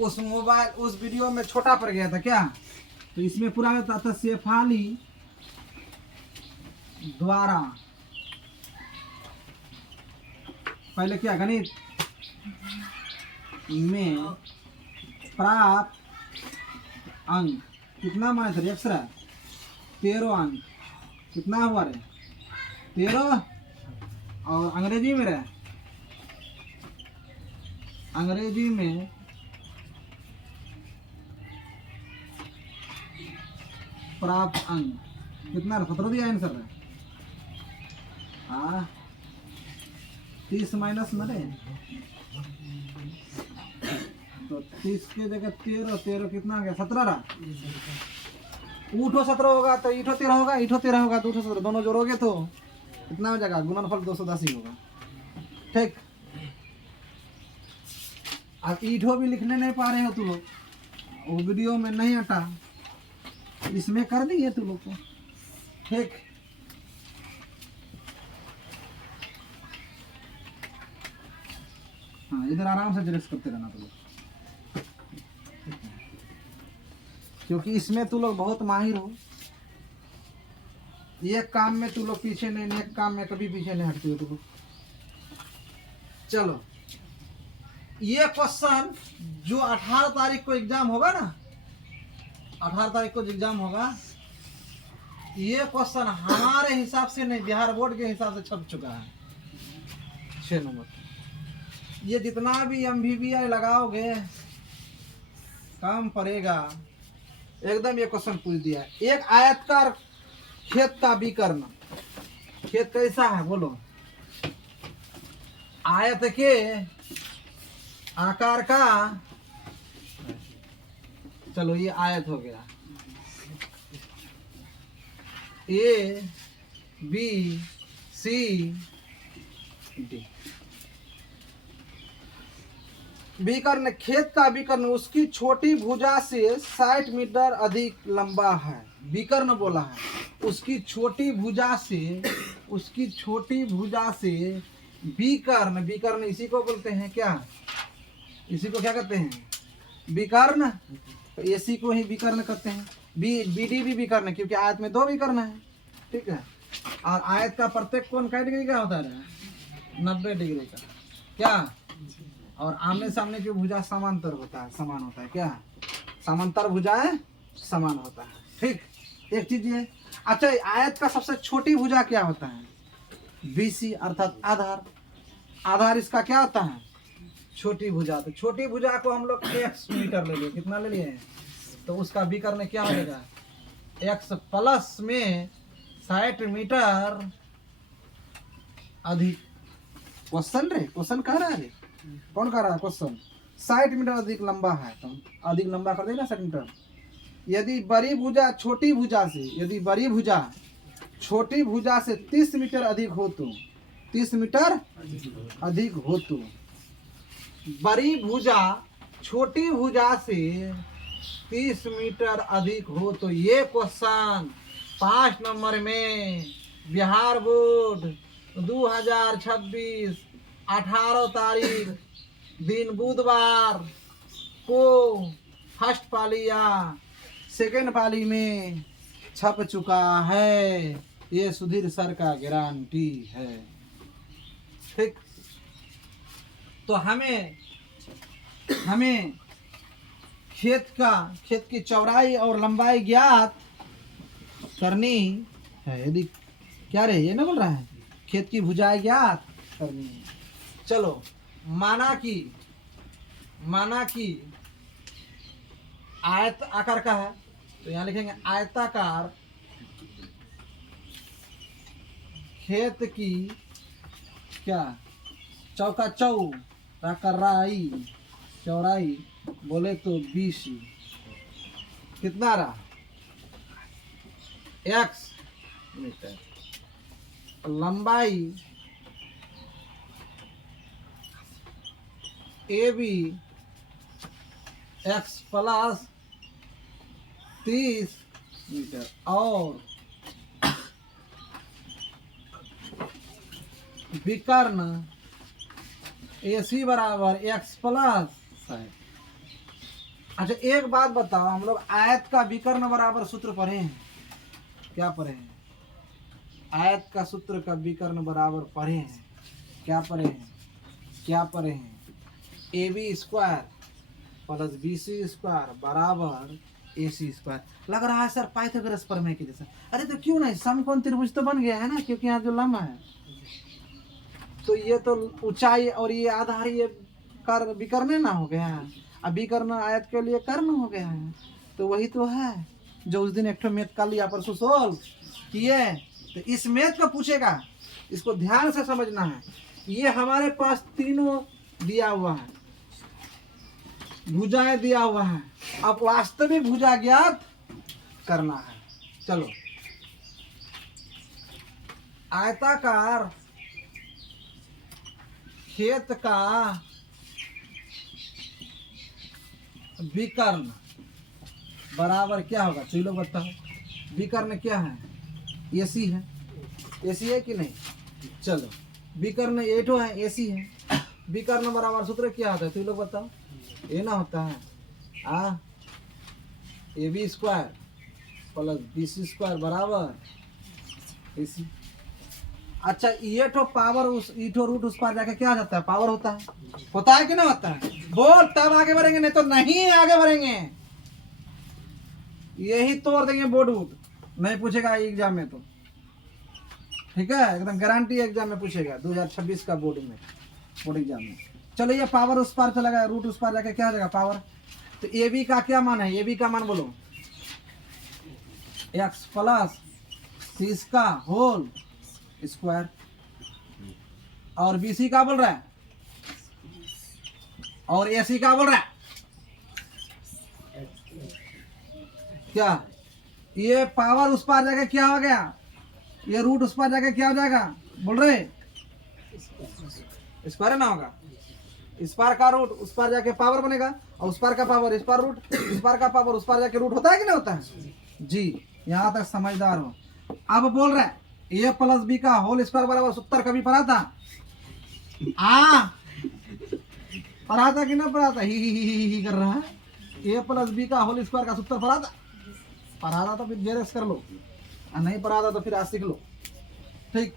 उस मोबाइल उस वीडियो में छोटा पड़ गया था क्या, तो इसमें पूरा होता था शेफाली द्वारा पहले क्या गणित में प्राप्त अंक कितना माने थे अक्षरा 13 अंक कितना हुआ रे 13 और अंग्रेजी में रहे अंग्रेजी में प्राप्त अंक कितना 17 दिया आंसर है। हाँ 30 माइनस में रे तो 30 के जगह 13 कितना आ गया 17 रहा। ऊठो 17 होगा तो ईठो 13 होगा, ईठो 13 होगा तो ऊठो 17, दोनों जोड़ोगे तो कितना हो जाएगा गुणनफल 210 ही होगा। ठीक, अब ईठो भी लिखने नहीं पा रहे हो तुम लोग, वो वीडियो में नहीं हटा, इसमें कर दिए तुम लोग को। ठीक, हाँ इधर आराम से जेरॉक्स करते रहना तुम लोग, क्योंकि इसमें तुम लोग बहुत माहिर हो। एक काम में तुम लोग पीछे नहीं, एक काम में कभी पीछे नहीं हटते हो तुम लोग। चलो ये क्वेश्चन जो 18 तारीख को एग्जाम होगा ना, 18 तारीख को एग्जाम होगा, ये क्वेश्चन हमारे हिसाब से नहीं बिहार बोर्ड के हिसाब से छप चुका है 6 नंबर। ये जितना भी MVBI लगाओगे काम पड़ेगा, एकदम ये क्वेश्चन पूछ दिया है। एक आयताकार खेत का विकर्ण, खेत कैसा है बोलो, आयत के आकार का, चलो ये आयत हो गया, A B C D। विकर्ण, खेत का विकर्ण उसकी छोटी भुजा से 60 मीटर अधिक लंबा है। विकर्ण बोला है, उसकी छोटी भुजा से, उसकी छोटी भुजा से विकर्ण, विकर्ण इसी को बोलते हैं क्या, इसी को क्या कहते हैं विकर्ण, तो इसी को ही विकर्ण कहते हैं। BD भी विकर्ण, क्योंकि आयत में 2 विकर्ण है। ठीक है, और आयत का प्रत्येक कोण कै डिग्री का होता है 90 डिग्री का क्या, और आमने सामने की भुजा समांतर होता है, समान होता है क्या, समांतर भुजाएं समान होता है। ठीक, एक चीज ये। अच्छा आयत का सबसे छोटी भुजा क्या होता है BC अर्थात आधार, आधार इसका क्या होता है छोटी भुजा। तो छोटी भुजा को हम लोग x मीटर ले लिए, कितना ले लिए, तो उसका विकर्ण क्या हो जाएगा x प्लस में 60 मीटर अधिक। क्वेश्चन रे, क्वेश्चन कह रहा है रे, कौन कह रहा है क्वेश्चन, 60 मीटर अधिक लंबा है, तो अधिक लंबा कर देना 60 मीटर। यदि बड़ी भुजा छोटी भुजा से, यदि बड़ी भुजा छोटी भुजा से 30 मीटर अधिक हो तो, 30 मीटर अधिक हो तो, बड़ी भुजा छोटी भुजा से 30 मीटर अधिक हो तो, ये क्वेश्चन 5 नंबर में बिहार बोर्ड 2026 18 तारीख दिन बुधवार को फर्स्ट पाली या सेकेंड पाली में छप चुका है। ये सुधीर सर का गारंटी है। ठीक, तो हमें खेत की चौड़ाई और लंबाई ज्ञात करनी है। यदि क्या रे ये ना बोल रहा है, खेत की भुजाएं ज्ञात करनी है। चलो माना कि आयत आकार का है, तो यहाँ लिखेंगे आयताकार खेत की क्या चौका चौड़ाई बोले तो 20 कितना रहा x मीटर, लंबाई AB x प्लस 30 मीटर और विकर्ण AC बराबर x प्लस 60। अच्छा एक बात बताओ, हम लोग आयत का विकर्ण बराबर सूत्र पढ़े हैं, क्या पढ़े हैं? आयत का सूत्र का विकर्ण बराबर पढ़े हैं, क्या पढ़े हैं? क्या पढ़े हैं? A B square plus B C square बराबर ए सी स्क्वायर। लग रहा है सर पाइथागोरस प्रमेय के जैसा। अरे तो क्यों नहीं, समकोण त्रिभुज तो बन गया है ना, क्योंकि यहाँ जो लंब है तो ये तो ऊंचाई और ये आधार ये कर विकर्ण ना हो गया है, अब विकर्ण आयत के लिए कर्ण हो गया है, तो वही तो है जो उस दिन एक ठो मैथ कर लिया परसों सोल्व किए। तो इस मैथ को पूछेगा, इसको ध्यान से समझना है। ये हमारे पास तीनों दिया हुआ है, भुजाएं दिया हुआ है, अब वास्तविक भुजा ज्ञात करना है। चलो, आयताकार खेत का विकर्ण बराबर क्या होगा? तो लोग बताओ, विकर्ण क्या है? एसी है, एसी है कि नहीं? चलो, विकर्ण एटो है, एसी है। विकर्ण बराबर सूत्र क्या होता है? तो लोग बताओ, ये ना होता है A B square plus B C square बराबर ए सी। अच्छा, ये तो पावर उस ईटो रूट उस पार जाके क्या हो जाता है? पावर होता है कि नहीं होता है? बोल, तब आगे बढ़ेंगे, नहीं तो नहीं आगे बढ़ेंगे। यही तोड़ देंगे बोर्ड वोट, नहीं पूछेगा एग्जाम में तो, ठीक है, एकदम गारंटी एग्जाम में पूछेगा 2026 का बोर्ड एग्जाम में। चलो, ये पावर उस पार चला गया, रूट उस पार जाके क्या हो जाएगा? पावर। तो ए बी का क्या मान है? ए बी का मान बोलो, एक्स प्लस सी का होल स्क्वायर। और बी सी का बोल रहा है, और ए सी का बोल रहा है क्या? ये पावर उस पार जाके क्या हो गया? ये रूट उस पार जाके क्या हो जाएगा? बोल रहे स्क्वायर ना होगा, इस पार का रूट उस पार जाके पावर बनेगा, और उस पार का पावर इस पार रूट, इस पार का पावर उस पार जाके रूट होता है कि नहीं होता है? जी, यहाँ तक समझदार हो। अब बोल रहा है ए प्लस बी का होल स्क्वायर बराबर सूत्र कभी पढ़ा था? पढ़ा था कि नहीं पढ़ा था? ही कर रहा है। ए प्लस बी का होल स्क्वायर का सूत्र पढ़ा था? पढ़ा था तो फिर जेरेक्स कर लो, और नहीं पढ़ा था तो फिर आज सीख लो, ठीक।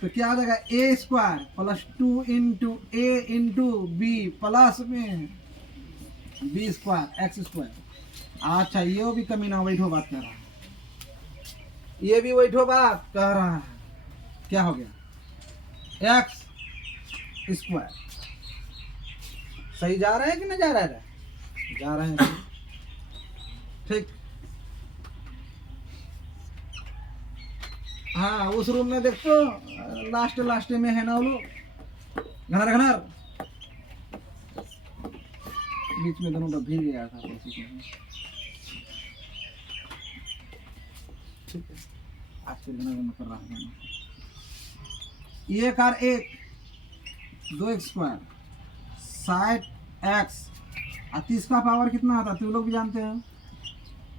तो क्या हो जाएगा? ए स्क्वायर प्लस 2 इंटू ए इंटू बी प्लस में बी स्क्वायर एक्स स्क्वायर। अच्छा, ये भी कमीना वैठो बात कर रहा है, ये भी वैठो बात कह रहा है। क्या हो गया? X square. सही जा रहे हैं कि नहीं जा रहे हैं? जा रहे हैं, ठीक। हाँ, उस रूम में देखो, लास्ट में है ना वो लोग, घनर बीच में दोनों भीग गया था, ठीक है। आज से घना कर रहा हूँ। ये कार एक 2x स्क्वायर 60x और 30 का पावर कितना आता है? तुम लोग भी जानते हो,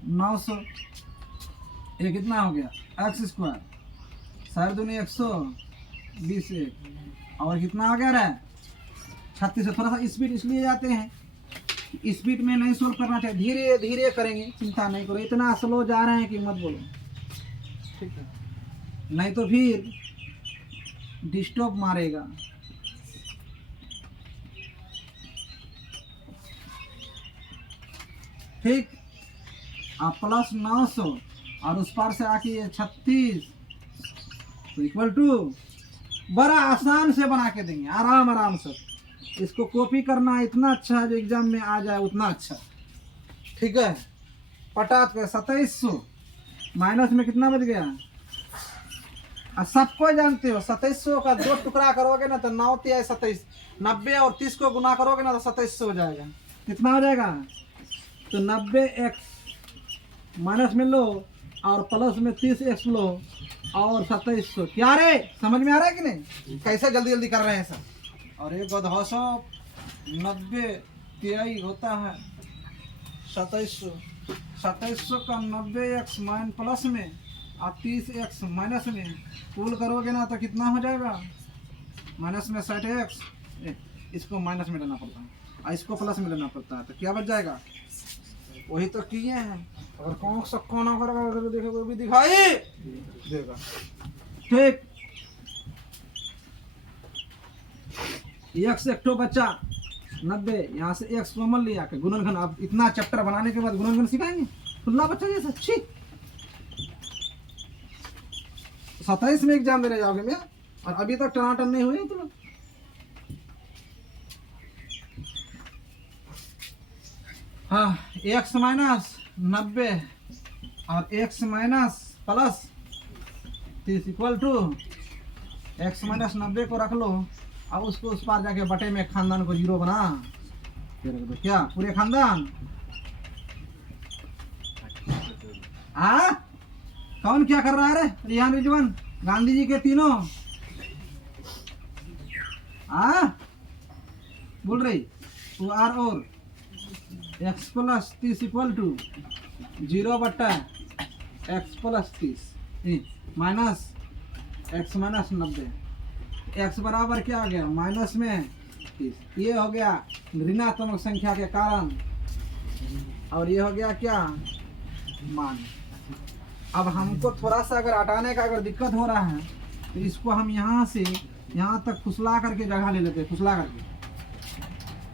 900। ये कितना हो गया? एक्स स्क्वायर 120 और कितना आ गया रहा? 36। थोड़ा सा स्पीड इसलिए जाते हैं, स्पीड में नहीं सोल्व करना चाहिए, धीरे धीरे करेंगे, चिंता नहीं करो। इतना स्लो जा रहे हैं कि मत बोलो, ठीक है, नहीं तो फिर डिस्टर्ब मारेगा। ठीक, आप प्लस 900 और उस पार से आके ये 36 तो इक्वल टू, बड़ा आसान से बना के देंगे, आराम से। इसको कॉपी करना इतना अच्छा है, जो एग्जाम में आ जाए उतना अच्छा, ठीक है। पटात के 2700 माइनस में कितना बच गया? सबको जानते हो, 2700 का 2 टुकड़ा करोगे ना तो 9 तिया 27, 90 और 30 को गुना करोगे ना तो 2700 हो जाएगा। कितना हो जाएगा? तो 90x माइनस में लो और प्लस में 30x लो और 2700। क्या रे, समझ में आ रहा है कि नहीं? कैसे जल्दी जल्दी कर रहे हैं सब। और एक 90 तिहाई होता है 2700, 2700 का 90x माइन प्लस में और 30x माइनस में पूल करोगे ना तो कितना हो जाएगा? माइनस में 60x, इसको माइनस में लेना पड़ता है, और इसको प्लस में लेना पड़ता है, तो क्या बच जाएगा? वही तो किए हैं। अगर कौन सा कोना करेगा देखे वो भी दिखाई देगा। ठीक, x एक ठो बच्चा 90, यहाँ से x कॉमन लिया के गुणनखंड। अब इतना चैप्टर बनाने के बाद गुणनखंड सिखाएंगे खुला बच्चा जैसा? छी, 27 में एग्जाम देने जाओगे मैं, और अभी तक टनाटन नहीं हुए तुम। हाँ, x माइनस 90 और x minus plus 30 equal to x minus 90 को रख लो और उसको उस पार जाके बटे में खानदान को 0 बना के रख दो। क्या पूरे खानदान? हाँ, कौन क्या कर रहा है रे? रिहान, रिजवान, गांधी जी के तीनों। हाँ बोल रही तू आर और x प्लस 30 इक्वल टू 0 बट्टा x plus 30 minus x minus 90। x बराबर क्या आ गया? माइनस में 30। ये हो गया ऋणात्मक संख्या के कारण, और ये हो गया क्या? मान। अब हमको थोड़ा सा अगर हटाने का अगर दिक्कत हो रहा है तो इसको हम यहाँ से यहाँ तक फुसला करके जगह ले लेते हैं, फुसला करके।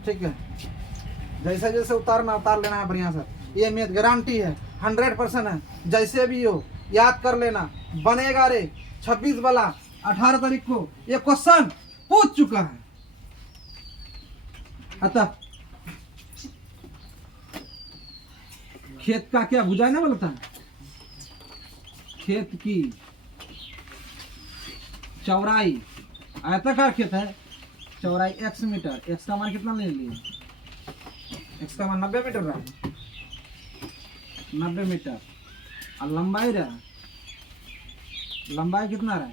ठीक है, जैसे जैसे उतारना उतार लेना है बढ़िया से। ये मैथ गारंटी है, 100% है। जैसे भी हो याद कर लेना, बनेगा रे। 26 वाला 18 तारीख को ये क्वेश्चन पूछ चुका है। अतः खेत का क्या भुजाएं ना बोलता है? खेत की चौड़ाई, आयताकार खेत है, चौड़ाई x मीटर। x का मान कितना ले लिए? x का मान 90 मीटर रहा, 90 मीटर। और लंबाई रहा, लंबाई कितना रहा?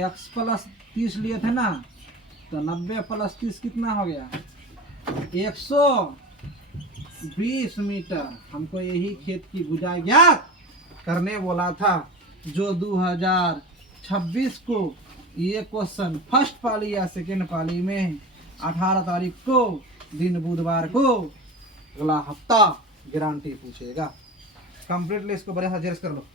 x प्लस 30 लिए थे ना, तो 90 प्लस 30 कितना हो गया? 120 मीटर। हमको यही खेत की भुजाएं ज्ञात करने बोला था, जो 2026 को ये क्वेश्चन फर्स्ट पाली या सेकेंड पाली में 18 तारीख को दिन बुधवार को अगला हफ्ता गारंटी पूछेगा। कंप्लीटली इसको बढ़िया से जेरस कर लो।